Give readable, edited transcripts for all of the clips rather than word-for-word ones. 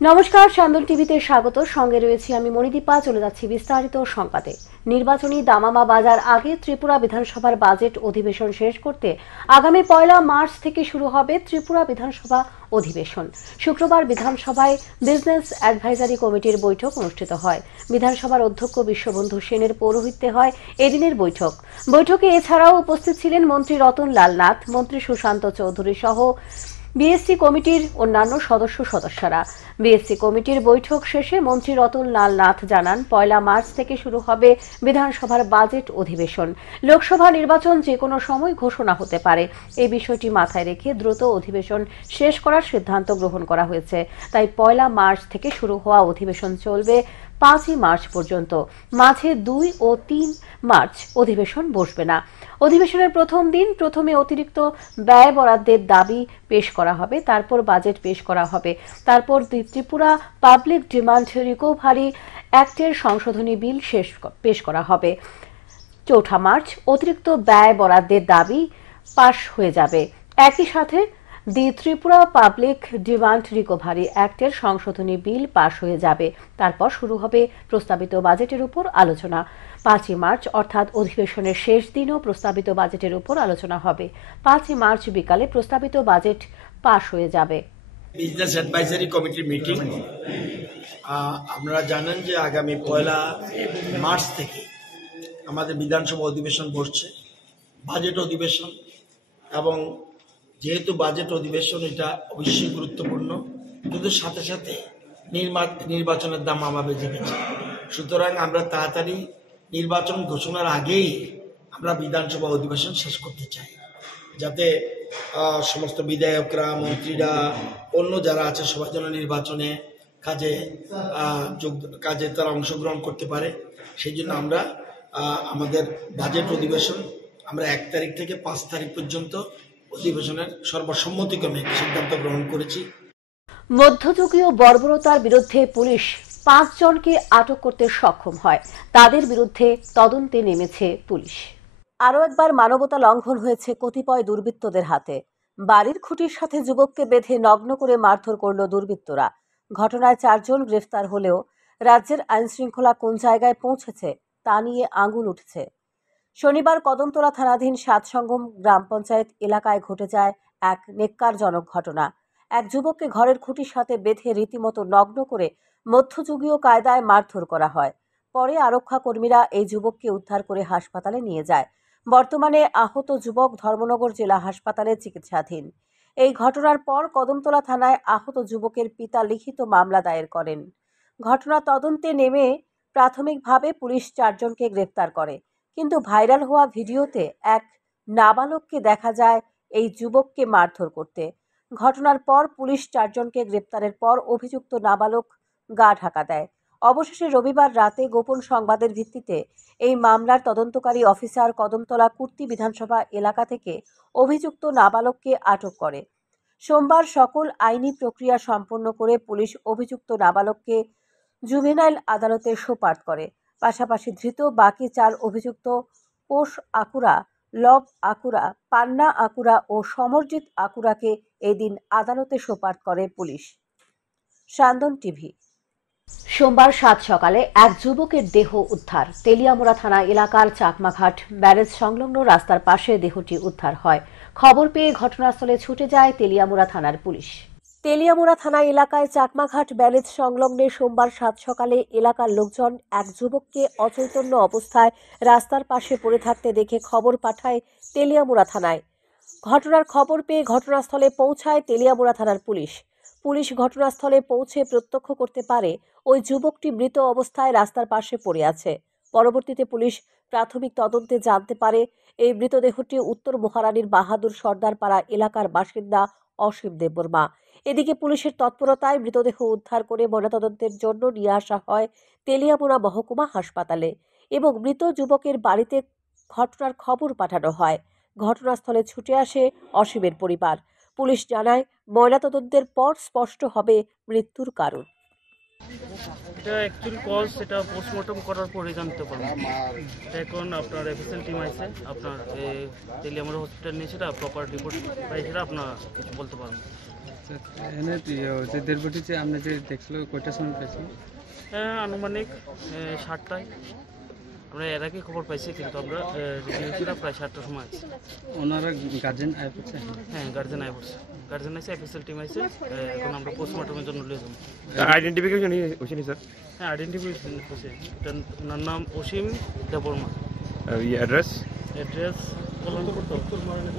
নমস্কার, সান্দন টিভিতে স্বাগত। সঙ্গে রয়েছি আমি মণিদীপা। চলে যাচ্ছি বিস্তারিত সংবাদে। নির্বাচনী দামামা বাজার আগে ত্রিপুরা বিধানসভার বাজেট অধিবেশন শেষ করতে আগামী 1 মার্চ থেকে শুরু হবে ত্রিপুরা বিধানসভা অধিবেশন। শুক্রবার বিধানসভায় বিজনেস অ্যাডভাইজারি কমিটির বৈঠক অনুষ্ঠিত হয়। বিধানসভার অধ্যক্ষ বিশ্ববন্ধু সেনের পৌরোহিত্যে হয় এদিনের বৈঠকে এছাড়াও উপস্থিত ছিলেন মন্ত্রী রতন লাল নাথ, মন্ত্রী সুশান্ত চৌধুরী সহ বিএসসি কমিটির অন্যান্য সদস্যরা। বিএসসি কমিটির বৈঠক শেষে মন্ত্রী রতন লাল নাথ জানান, 1 মার্চ থেকে শুরু হবে বিধানসভার বাজেট অধিবেশন। লোকসভা নির্বাচন যে কোনো সময় ঘোষণা হতে পারে। এই বিষয়টি মাথায় রেখে দ্রুত অধিবেশন শেষ করার সিদ্ধান্ত গ্রহণ করা হয়েছে। তাই 1 মার্চ থেকে শুরু হওয়া অধিবেশন চলবে 5 মার্চ পর্যন্ত। মাঝে 2 ও 3 মার্চ অধিবেশন বসবে না। অধিবেশনের প্রথম দিন প্রথমে অতিরিক্ত ব্যয় বরাদ্দের দাবি পেশ করা হবে, তারপর বাজেট পেশ করা হবে, তারপর ত্রিপুরা পাবলিক ডিমান্ড রিকভারি অ্যাক্টের সংশোধনী বিল পেশ করা হবে। 4 মার্চ অতিরিক্ত ব্যয় বরাদ্দের দাবি পাশ হয়ে যাবে। একই সাথে দি ত্রিপুরা পাবলিক ডিমান্ড রিকভারি অ্যাক্টের সংশোধনী বিল পাশ হয়ে যাবে। তারপর শুরু হবে প্রস্তাবিত বাজেটের উপর আলোচনা। 5 মার্চ অর্থাৎ অধিবেশনের শেষ দিনও প্রস্তাবিত বাজেটের উপর আলোচনা হবে। 5 মার্চ বিকালে প্রস্তাবিত বাজেট পাশ হয়ে যাবে। বিজনেস অ্যাডভাইজারি কমিটির মিটিং, আপনারা জানেন যে আগামী 1 মার্চ থেকে আমাদের বিধানসভা অধিবেশন বসছে, বাজেট অধিবেশন। এবং যেহেতু বাজেট অধিবেশন এটা অবশ্যই গুরুত্বপূর্ণ, কিন্তু সাথে সাথে নির্বাচনের দামামা বেজে গেছে। সুতরাং আমরা তাড়াতাড়ি নির্বাচন ঘোষণার আগেই আমরা বিধানসভা অধিবেশন শেষ করতে চাই, যাতে সমস্ত বিধায়করা, মন্ত্রীরা, অন্য যারা আছে সবাই যেন নির্বাচনে কাজে তারা অংশগ্রহণ করতে পারে। সেই জন্য আমরা আমাদের বাজেট অধিবেশন আমরা 1 তারিখ থেকে 5 তারিখ পর্যন্ত অধিবেশনের সর্বসম্মতিক্রমে সিদ্ধান্ত গ্রহণ করেছি। মধ্যযুগীয় বর্বরতার বিরুদ্ধে পুলিশ 5 জনকে আটক করতে সক্ষম হয়। তাদের বিরুদ্ধে তদন্তে নেমেছে পুলিশ। আরও একবার মানবতা লঙ্ঘন হয়েছে কতিপয় দুর্বৃত্তদের হাতে। বাড়ির খুঁটির সাথে যুবককে বেঁধে নগ্ন করে মারধর করল দুর্বৃত্তরা। ঘটনায় 4 জন গ্রেফতার হলেও রাজ্যের আইনশৃঙ্খলা কোন জায়গায় পৌঁছেছে তা নিয়ে আঙুল উঠছে। শনিবার কদমতলা থানাধীন 7 সঙ্গম গ্রাম পঞ্চায়েত এলাকায় ঘটে যায় এক নেক্কারজনক ঘটনা। এক যুবককে ঘরের খুঁটির সাথে বেঁধে রীতিমতো নগ্ন করে মধ্যযুগীয় কায়দায় মারধর করা হয়। পরে আরক্ষা কর্মীরা এই যুবককে উদ্ধার করে হাসপাতালে নিয়ে যায়। বর্তমানে আহত যুবক ধর্মনগর জেলা হাসপাতালে চিকিৎসাধীন। এই ঘটনার পর কদমতলা থানায় আহত যুবকের পিতা লিখিত মামলা দায়ের করেন। ঘটনা তদন্তে নেমে প্রাথমিকভাবে পুলিশ 4 জনকে গ্রেফতার করে, কিন্তু ভাইরাল হওয়া ভিডিওতে এক নাবালককে দেখা যায় এই যুবককে মারধর করতে। ঘটনার পর পুলিশ 4 জনকে গ্রেপ্তারের পর অভিযুক্ত নাবালক গা ঢাকা দেয়। অবশেষে রবিবার রাতে গোপন সংবাদের ভিত্তিতে এই মামলার তদন্তকারী অফিসার কদমতলা কুর্তি বিধানসভা এলাকা থেকে অভিযুক্ত নাবালককে আটক করে। সোমবার সকল আইনি প্রক্রিয়া সম্পন্ন করে পুলিশ অভিযুক্ত নাবালককে জুভেনাইল আদালতে সোপর্দ করে। পাশাপাশি ধৃত বাকি 4 অভিযুক্ত কোষ আকুরা, লব আকুরা, পান্না আকুরা ও সমরজিৎ আকুরাকে এদিন আদালতে সোপর্দ করে পুলিশ। সান্দন টিভি। সোমবার 7 সকালে এক যুবকের দেহ উদ্ধার। তেলিয়ামুড়া থানা এলাকার চাকমাঘাট ব্যারেজ সংলগ্ন রাস্তার পাশে দেহটি উদ্ধার হয়। খবর পেয়ে ঘটনাস্থলে ছুটে যায় তেলিয়ামুড়া থানার পুলিশ। তেলিয়ামুড়া থানা এলাকায় চাকমাঘাট ব্যারেজ সংলগ্নে সোমবার 7 সকালে এলাকার লোকজন এক যুবককে অচৈতন্য অবস্থায় রাস্তার পাশে পড়ে থাকতে দেখে খবর পাঠায় তেলিয়ামুড়া থানায়। ঘটনার খবর পেয়ে ঘটনাস্থলে পৌঁছায় তেলিয়ামুড়া থানার পুলিশ। পুলিশ ঘটনাস্থলে পৌঁছে প্রত্যক্ষ করতে পারে ওই যুবকটি মৃত অবস্থায় রাস্তার পাশে পড়ে আছে। পরবর্তীতে পুলিশ প্রাথমিক তদন্তে জানতে পারে এই মৃতদেহটি উত্তর মহারানীর বাহাদুর সর্দারপাড়া এলাকার বাসিন্দা অসীম দেববর্মা। এদিকে পুলিশের তৎপরতায় মৃতদেহ উদ্ধার করে ময়নাতদন্তের জন্য নিয়ে আসা হয় তেলিয়ামুড়া মহকুমা হাসপাতালে এবং মৃত যুবকের বাড়িতে ঘটনার খবর পাঠানো হয়। ঘটনাস্থলে ছুটে আসে অসীমের পরিবার। পুলিশ জানায়, ময়নাতদন্তের পর স্পষ্ট হবে মৃত্যুর কারণ। এটা অ্যাকচুয়ালি কজ সেটা পোস্টমর্টম করার পরে জানতে পারবো। এখন আপনার এফএসএল টিম আছে, আপনার তেলিয়ামুড়া হসপিটাল নিয়ে সেটা প্রপার রিপোর্ট পাই, সেটা আপনার কিছু বলতে পারবো। আচ্ছা এনে যে দেড়বটি যে আমরা যে দেখলো কয়টার সময় পেয়েছি? হ্যাঁ, আনুমানিক 7টায়। আমরা এর আগে খবর পাইছি, কিন্তু আমরা রিভিউটা প্রায় 7টার সময় আছে। ওনারা গার্জেন আয় পড়ছে? হ্যাঁ, গার্জেন আয় পড়ছে, গার্জেন আছে, এফএসএল টিম আছে। এখন আমরা পোস্টমর্টমের জন্য নিয়ে যাবো। আইডেন্টিফিকেশন হয়েছে স্যার? হ্যাঁ, আইডেন্টিফিকেশন হচ্ছে। ওনার নাম অসীম দেববর্মা। অ্যাড্রেস? অ্যাড্রেস কল্যাণপুর,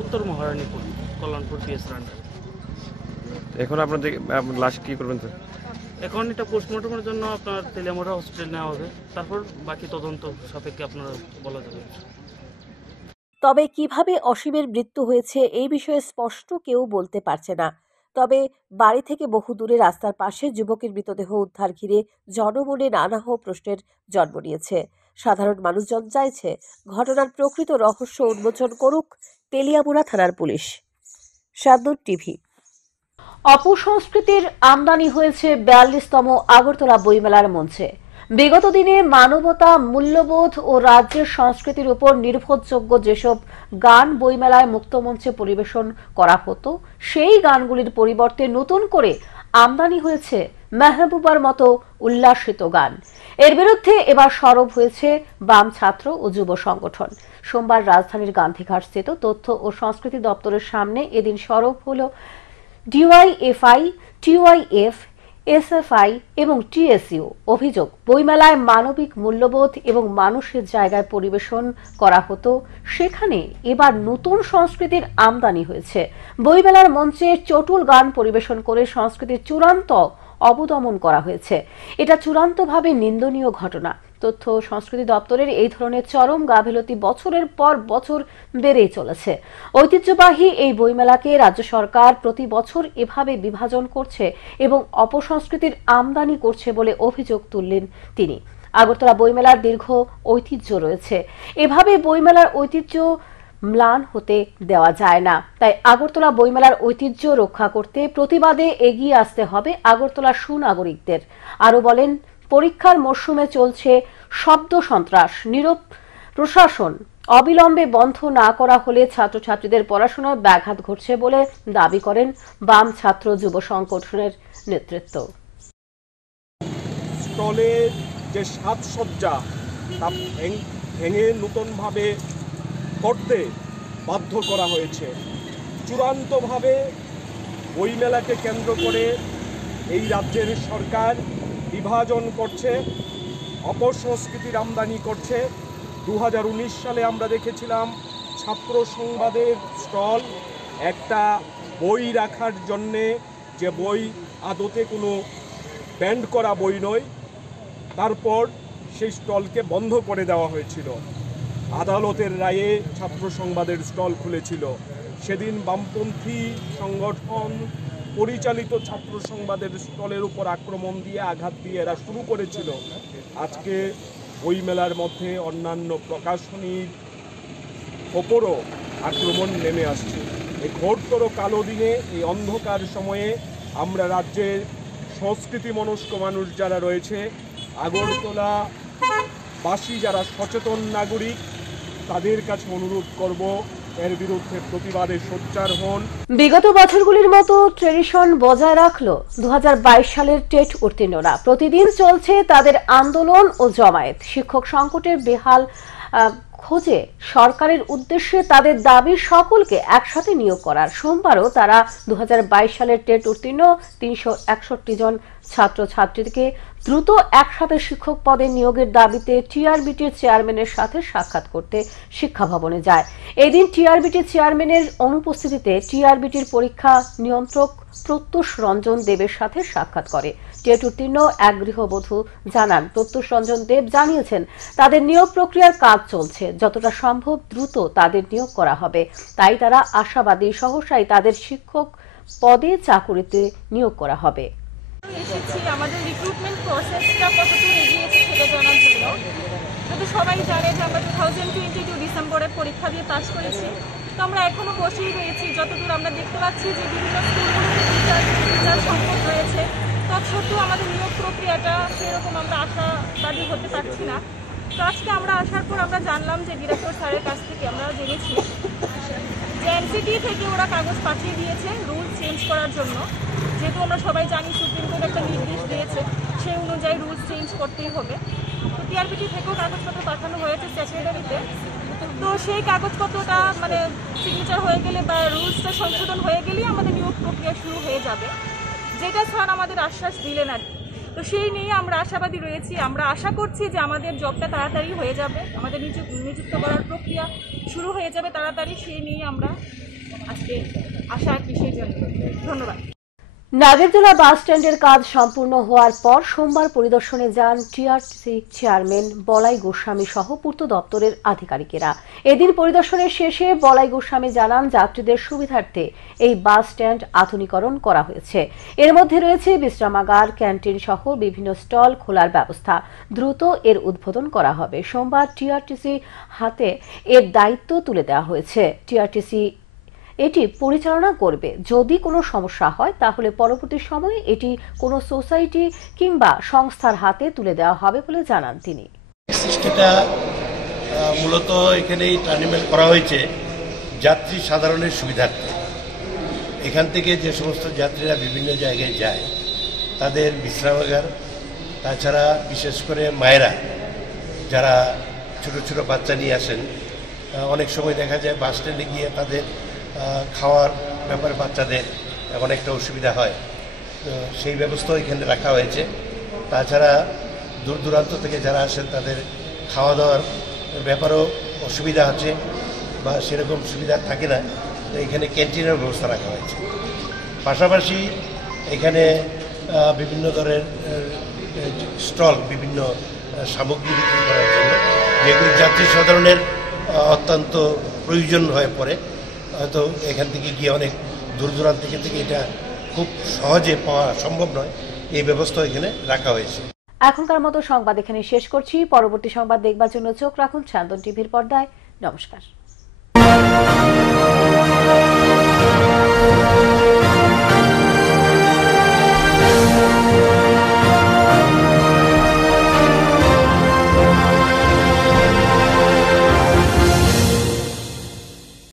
উত্তর মহারানীপুর, কল্যাণপুর পিএস আন্ডার। এখন আপনাদের লাশ কি করবেন স্যার? এখন এটা পোস্টমর্টমের জন্য আপনার তেলিয়ামুড়া হসপিটাল নেওয়া হবে, তারপর বাকি তদন্ত সাপেক্ষে আপনারা বলা যাবে। তবে কিভাবে অসীমের মৃত্যু হয়েছে এই বিষয়ে স্পষ্ট কেউ বলতে পারছে না। তবে বাড়ি থেকে বহু দূরে রাস্তার পাশে যুবকের মৃতদেহ উদ্ধার ঘিরে জনমনে নানাহ প্রশ্নের জন্ম নিয়েছে। সাধারণ মানুষজন চাইছে ঘটনার প্রকৃত রহস্য উন্মোচন করুক তেলিয়ামুড়া থানার পুলিশ। শান্তন টিভি। অপসংস্কৃতির আমদানি হয়েছে 42তম আগরতলা বইমেলার মঞ্চে। বিগত দিনে মানবতা, মূল্যবোধ ও রাজ্যের সংস্কৃতির উপর নির্ভরযোগ্য যেসব গান বইমেলায় মুক্তমঞ্চে পরিবেশন করা হতো, সেই গানগুলির পরিবর্তে নতুন করে আমদানি হয়েছে মেহবুবার মতো উল্লাসিত গান। এর বিরুদ্ধে এবার সরব হয়েছে বাম ছাত্র ও যুব সংগঠন। সোমবার রাজধানীর গান্ধীঘাট স্থিত তথ্য ও সংস্কৃতি দপ্তরের সামনে এদিন সরব হল ডিওয়াইএফআই, টিওয়াইএফ, এসএফআই এবং টিএসইউ। অভিযোগ, বইমেলায় মানবিক মূল্যবোধ এবং মানুষের জায়গায় পরিবেশন করা হতো, সেখানে এবার নতুন সংস্কৃতির আমদানি হয়েছে। বইমেলার মঞ্চে চটুল গান পরিবেশন করে সংস্কৃতির চূড়ান্ত অবদমন করা হয়েছে। এটা চূড়ান্তভাবে নিন্দনীয় ঘটনা। তথ্য ও সংস্কৃতি দপ্তরের এই ধরনের চরম গাফিলতি বছরের পর বছর বেড়েই চলেছে। ঐতিহ্যবাহী এই বইমেলাকে রাজ্য সরকার প্রতি বছর এভাবে বিভাজন করছে এবং অপসংস্কৃতির আমদানি করছে বলে অভিযোগ তুললেন তিনি। আগরতলা বইমেলার দীর্ঘ ঐতিহ্য রয়েছে, এভাবে বইমেলার ঐতিহ্য ম্লান হতে দেওয়া যায় না। তাই আগরতলা বইমেলার ঐতিহ্য রক্ষা করতে প্রতিবাদে এগিয়ে আসতে হবে আগরতলার সুনাগরিকদের। আরো বলেন, পরীক্ষার মরশুমে চলছে শব্দ সন্ত্রাস, নীরব প্রশাসন অবিলম্বে বন্ধ না করা হলে ছাত্রছাত্রীদের পড়াশোনার ব্যাঘাত ঘটছে বলে দাবি করেন বাম ছাত্র যুব সংগঠনের নেতৃত্ব। স্টলের যে সাজসজ্জা তা ভেঙে নতুনভাবে করতে বাধ্য করা হয়েছে। চূড়ান্তভাবে বইমেলাকে কেন্দ্র করে এই রাজ্যের সরকার বিভাজন করছে, অপসংস্কৃতির আমদানি করছে। 2019 সালে আমরা দেখেছিলাম ছাত্র সংবাদের স্টল, একটা বই রাখার জন্যে, যে বই আদতে কোনো ব্যান্ড করা বই নয়, তারপর সেই স্টলকে বন্ধ করে দেওয়া হয়েছিল। আদালতের রায়ে ছাত্র সংবাদের স্টল খুলেছিল। সেদিন বামপন্থী সংগঠন পরিচালিত ছাত্র সংবাদের স্টলের উপর আক্রমণ দিয়ে, আঘাত দিয়ে এরা শুরু করেছিল। আজকে বইমেলার মধ্যে অন্যান্য প্রকাশনীর ওপরও আক্রমণ নেমে আসছে। এই ঘোরতর কালো দিনে, এই অন্ধকার সময়ে আমরা রাজ্যের সংস্কৃতি মনস্ক মানুষ যারা রয়েছে, আগরতলা বাসী যারা সচেতন নাগরিক, তাদের কাছে অনুরোধ করব এর বিরুদ্ধে প্রতিবাদে সোচ্চার হন। বিগত বছরগুলির মতো ট্রেডিশন বজায় রাখলো 2022 সালের টেট উত্তীর্ণরা। প্রতিদিন চলছে তাদের আন্দোলন ও জমায়েত। শিক্ষক সংকটের বেহাল খোঁজে সরকারের উদ্দেশ্যে তাদের দাবি সকলকে একসাথে নিয়োগ করার। সোমবারও তারা 2022 সালের টেট উত্তীর্ণ 361 জন ছাত্রছাত্রীকে দ্রুত একসাথে শিক্ষক পদে নিয়োগের দাবিতে টিআরবিটির চেয়ারম্যানের সাথে সাক্ষাৎ করতে শিক্ষা ভবনে যায়। এদিন টিআরবিটির চেয়ারম্যানের অনুপস্থিতিতে টিআরবিটির পরীক্ষা নিয়ন্ত্রক প্রত্যুষ রঞ্জন দেবের সাথে সাক্ষাৎ করে। টেট উত্তীর্ণ এক গৃহবধূ জানান, প্রত্যুষ রঞ্জন দেব জানিয়েছেন তাদের নিয়োগ প্রক্রিয়ার কাজ চলছে, যতটা সম্ভব দ্রুত তাদের নিয়োগ করা হবে। তাই তারা আশাবাদী, সহসাই তাদের শিক্ষক পদে চাকুরিতে নিয়োগ করা হবে। এসেছি আমাদের রিক্রুটমেন্ট প্রসেসটা কতদূর এগিয়েছে সেটা জানার জন্য। তো সবাই জানে যে আমরা 2022 ডিসেম্বরে পরীক্ষা দিয়ে পাস করেছি। তো আমরা এখনো বসেই রয়েছি। যতদূর আমরা দেখতে পাচ্ছি যে বিভিন্ন স্কুলগুলোতে টিচার সংকট রয়েছে, তৎসত্ত্বেও আমাদের নিয়োগ প্রক্রিয়াটা সেরকম আমরা আশাবাদী হতে পারছি না। তো আজকে আমরা আসার পর আমরা জানলাম যে ডিরেক্টর স্যারের কাছ থেকে আমরা জেনেছি যে এনসিটি থেকে ওরা কাগজ পাঠিয়ে দিয়েছে রুল চেঞ্জ করার জন্য। যেহেতু আমরা সবাই জানি সুপ্রিম কোর্ট একটা নির্দেশ দিয়েছে, সেই অনুযায়ী রুলস চেঞ্জ করতেই হবে। তো টিআরপিটি থেকেও কাগজপত্র পাঠানো হয়েছে সেক্রেটারিতে। তো সেই কাগজপত্রটা মানে সিগনেচার হয়ে গেলে বা রুলসটা সংশোধন হয়ে গেলেই আমাদের নিয়োগ প্রক্রিয়া শুরু হয়ে যাবে, যেটা স্যার আমাদের আশ্বাস দিলেন আর কি। তো সেই নিয়ে আমরা আশাবাদী রয়েছি। আমরা আশা করছি যে আমাদের জবটা তাড়াতাড়ি হয়ে যাবে, আমাদের নিযুক্ত করার প্রক্রিয়া শুরু হয়ে যাবে তাড়াতাড়ি। সেই নিয়ে আমরা আজকে আশা আর কি সেই জন্য। ধন্যবাদ। নাগেরদোলা বাস স্ট্যান্ডের কাজ সম্পূর্ণ হওয়ার পর সোমবার পরিদর্শনে যান টিআরটিসি চেয়ারম্যান বলাই গোস্বামী সহ পূর্ত দপ্তরের আধিকারিকেরা। এদিন পরিদর্শনের শেষে বলাই গোস্বামী জানান, যাত্রীদের সুবিধার্থে এই বাস স্ট্যান্ড আধুনিকরণ করা হয়েছে। এর মধ্যে রয়েছে বিশ্রামাগার, ক্যান্টিন সহ বিভিন্ন স্টল খোলার ব্যবস্থা। দ্রুত এর উদ্বোধন করা হবে। সোমবার টিআরটিসি হাতে এর দায়িত্ব তুলে দেওয়া হয়েছে। টিআরটিসি এটি পরিচালনা করবে। যদি কোনো সমস্যা হয় তাহলে পরবর্তী সময়ে এটি কোনো সোসাইটি কিংবা সংস্থার হাতে তুলে দেওয়া হবে বলে জানান তিনি। সিস্টেমটা মূলত এখানেই টার্মিনেট করা হয়েছে যাত্রী সাধারণের সুবিধার্থে। এখান থেকে যে সমস্ত যাত্রীরা বিভিন্ন জায়গায় যায় তাদের বিশ্রামাগার, তাছাড়া বিশেষ করে মায়েরা যারা ছোট ছোট বাচ্চা নিয়ে আসেন, অনেক সময় দেখা যায় বাস স্ট্যান্ডে গিয়ে তাদের খাওয়ার ব্যাপারে বাচ্চাদের অনেকটা অসুবিধা হয়। তো সেই ব্যবস্থাও এখানে রাখা হয়েছে। তাছাড়া দূর দূরান্ত থেকে যারা আসেন তাদের খাওয়া দাওয়ার ব্যাপারেও অসুবিধা আছে বা সেরকম সুবিধা থাকে না, তো এখানে ক্যান্টিনের ব্যবস্থা রাখা হয়েছে। পাশাপাশি এখানে বিভিন্ন ধরনের স্টল, বিভিন্ন সামগ্রী বিক্রি করার জন্য, যেগুলি যাত্রী সাধারণের অত্যন্ত প্রয়োজন হয়ে পড়ে। হয়তো এখান থেকে গিয়ে অনেক দূর দূরান্ত থেকে এটা খুব সহজে পাওয়া সম্ভব নয়, এই ব্যবস্থা এখানে রাখা হয়েছে। এখনকার মতো সংবাদ এখানে শেষ করছি। পরবর্তী সংবাদ দেখবার জন্য চোখ রাখুন স্যান্দন টিভির পর্দায়। নমস্কার।